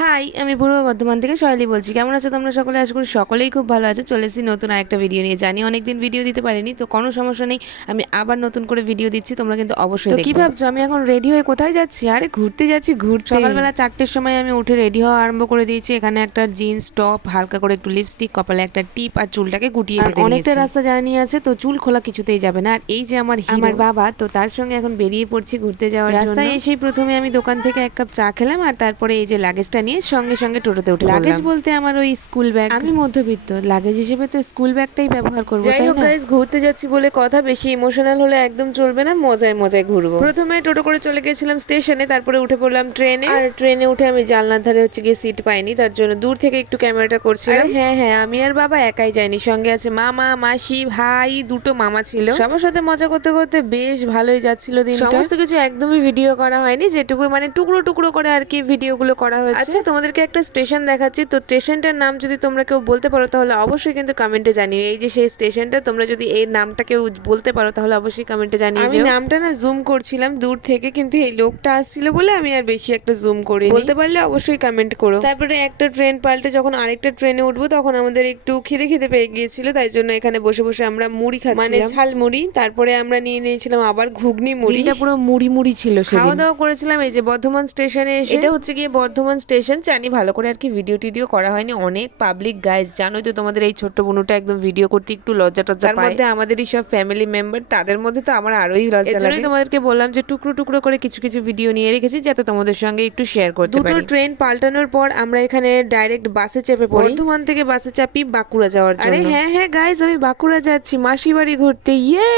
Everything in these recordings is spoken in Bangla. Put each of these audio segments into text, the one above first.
হাই, আমি পূর্ব বর্ধমান থেকে শৈলী বলছি। কেমন আছো তোমরা সকলে? আশা করি সকলেই খুব ভালো আছে। চলে এসেছি নতুন আরেকটা ভিডিও নিয়ে। জানি অনেকদিন ভিডিও দিতে পারিনি, তো কোনো সমস্যা নেই, আমি আবার নতুন করে ভিডিও দিচ্ছি, তোমরা কিন্তু অবশ্যই দেখবে। তো কি ভাবছো আমি এখন রেডি হয়ে কোথায় যাচ্ছি? আরে ঘুরতে যাচ্ছি, ঘুরতে। সকালবেলা 4টের সময় আমি উঠে রেডি হওয়া আরম্ভ করে দিয়েছি। এখানে একটা জিন্স টপ, হালকা করে একটু লিপস্টিক, কপালে একটা টিপ আর চুলটাকে গুটিয়ে বেঁধে নিয়েছি। অনেকটা রাস্তা জার্নি আছে, তো চুল খোলা কিছুতেই যাবে না। আর এই যে আমার বাবা, তো তার সঙ্গে এখন বেরিয়ে পড়ছি ঘুরতে যাওয়ার জন্য। রাস্তায় এসেই প্রথমে আমি দোকান থেকে এক কাপ চা খেলাম, আর তারপরে এই যে লাগেজটা নিয়ে সঙ্গে সঙ্গে টোটোতে উঠে লাগেজ বলতে আমার ওই স্কুল ব্যাগ। আমি মধ্যবিত্ত, লাগেজ হিসেবে তো স্কুল ব্যাগটাই ব্যবহার করবো। যাই হোক গাইস, ঘুরতে যাচ্ছি বলে কথা, বেশি ইমোশনাল হলে একদম চলবে না, মজায় মজায় ঘুরবো। প্রথমে টোটো করে চলে গেছিলাম স্টেশনে, তারপরে উঠে পড়লাম ট্রেনে। আর ট্রেনে উঠে আমি জানলার ধারে হচ্ছে গিয়ে সিট পাইনি, তার জন্য দূর থেকে একটু ক্যামেরাটা করছিলাম। হ্যাঁ হ্যাঁ, আমি আর বাবা একাই যাইনি, সঙ্গে আছে মামা, মাসি, ভাই, দুটো মামা ছিল। সবার সাথে মজা করতে করতে বেশ ভালোই যাচ্ছিল দিনটা। সমস্ত কিছু একদমই ভিডিও করা হয়নি, যেটুকু মানে টুকরো টুকরো করে আর কি ভিডিওগুলো করা হয়েছে। আচ্ছা, তোমাদেরকে একটা স্টেশন দেখাচ্ছি, তো স্টেশনটার নাম যদি তোমরা কেউ বলতে পারো তাহলে অবশ্যই কিন্তু কমেন্টে জানিও। এই যে সেই স্টেশনটা, তোমরা যদি এই নামটা কেউ বলতে পারো তাহলে অবশ্যই কমেন্টে জানিও। আমি নামটা না জুম করছিলাম দূর থেকে, কিন্তু এই লোকটা আসছিল বলে আমি আর বেশি একটা জুম করি। বলতে পারলে অবশ্যই কমেন্ট করো। তারপরে একটা ট্রেন পাল্টে যখন আরেকটা ট্রেনে উঠবো, তখন আমাদের একটু খিদে খিদে পেয়ে গিয়েছিল, তাই জন্য এখানে বসে বসে আমরা মুড়ি খাচ্ছিলাম, মানে ঝাল মুড়ি। তারপরে আমরা নিয়ে নিয়েছিলাম আবার ঘুগনি মুড়ি। এটা পুরো মুড়ি মুড়ি ছিল। খাওয়া দাওয়া করেছিলাম এই যে বর্ধমান স্টেশনে এসে। এটা হচ্ছে গিয়ে বর্ধমান স্টেশন। জানি ভালো করে আর কি ভিডিও টিডিও করা হয়নি, অনেক পাবলিক গাইজ, জানোই তো তোমাদের এই ছোট্ট বোনুটা একদম ভিডিও করতে একটু লজ্জা টজ্জা পায়। তার মধ্যে আমাদেরই সব ফ্যামিলি মেম্বার, তাদের মধ্যে তো আমার আরোই লজ্জা লাগে। তোমাদেরকে বললাম যে টুকরো টুকরো করে কিছু কিছু ভিডিও নিয়ে রেখেছি, যাতে তোমাদের সঙ্গে একটু শেয়ার করতে পারি। দুটো ট্রেন পাল্টানোর পর আমরা এখানে ডাইরেক্ট বাসে চেপে পড়ি। বর্ধমান থেকে বাসে চাপি বাঁকুড়া যাওয়ার জন্য। আরে হ্যাঁ হ্যাঁ গাইজ, আমি বাঁকুড়া যাচ্ছি মাসি বাড়ি ঘুরতে। ইয়ে,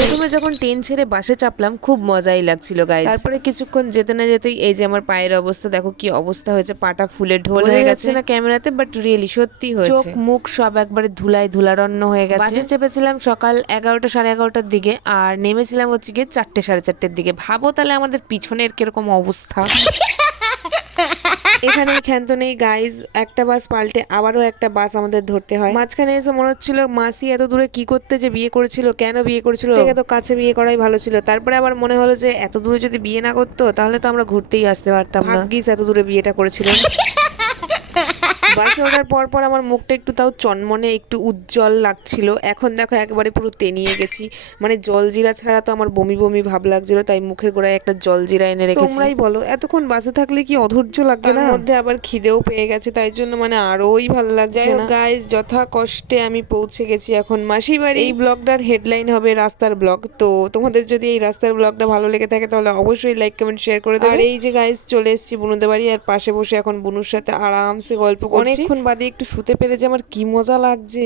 প্রথমে যখন ট্রেন ছেড়ে বাসে চাপলাম খুব মজাই লাগছিল গাইজ। তারপরে কিছুক্ষণ যেতে না যেতেই এই যে আমার পায়ের অবস্থা দেখো কি অবস্থা হয়েছে, পাটা ফুলে ঢোল হয়ে গেছে না ক্যামেরাতে, বাট রিয়েলি সত্যি হয়েছে। চোখ মুখ সব একবারে ধুলায় ধুলারণ্য হয়ে গেছে। বাসে চেপেছিলাম সকাল 11টা সাড়ে 11টার দিকে, আর নেমেছিলাম হচ্ছে গিয়ে 4টে সাড়ে 4টের দিকে। ভাবো তাহলে আমাদের পিছনের কিরকম অবস্থা। এখানে ক্ষান্ত নেই গাইজ, একটা বাস পাল্টে আবারও একটা বাস আমাদের ধরতে হয়। মাঝখানে এসে মনে হচ্ছিল মাসি এত দূরে কি করতে যে বিয়ে করেছিল, কেন বিয়ে করেছিল, থেকে তো কাছে বিয়ে করাই ভালো ছিল। তারপরে আবার মনে হলো যে এত দূরে যদি বিয়ে না করতো তাহলে তো আমরা ঘুরতেই আসতে পারতাম না। ভাগ্যিস এত দূরে বিয়েটা করেছিল। বাসে ওঠার পর পর আমার মুখটা একটু তাও চনমনে একটু উজ্জ্বল লাগছিল। এখন দেখো একেবারে পুরো তেনিয়ে গেছি, মানে জলজিরা ছাড়া তো আমার বমি বমি ভাব লাগছিল, তাই মুখের গোড়ায় একটা জলজিরা এনে রেখেছি। তোমরাই বলো এতক্ষণ বাসে থাকলে কি অধৈর্য লাগবে না? মধ্যে আবার খিদেও পেয়ে গেছে, তাই জন্য মানে আরোই ভালো লাগছে না। গাইস, যথা কষ্টে আমি পৌঁছে গেছি এখন মাসি বাড়ি। এই ব্লগটার হেডলাইন হবে রাস্তার ব্লগ। তো তোমাদের যদি এই রাস্তার ব্লগটা ভালো লেগে থাকে তাহলে অবশ্যই লাইক কমেন্ট শেয়ার করে দেবে। আর এই যে গাইস, চলে এসেছি বুনুদের বাড়ি, আর পাশে বসে এখন বুনুর সাথে আরামসে গল্প করছি। অনেকক্ষণ বাদে একটু শুতে পেরে যে আমার কি মজা লাগছে।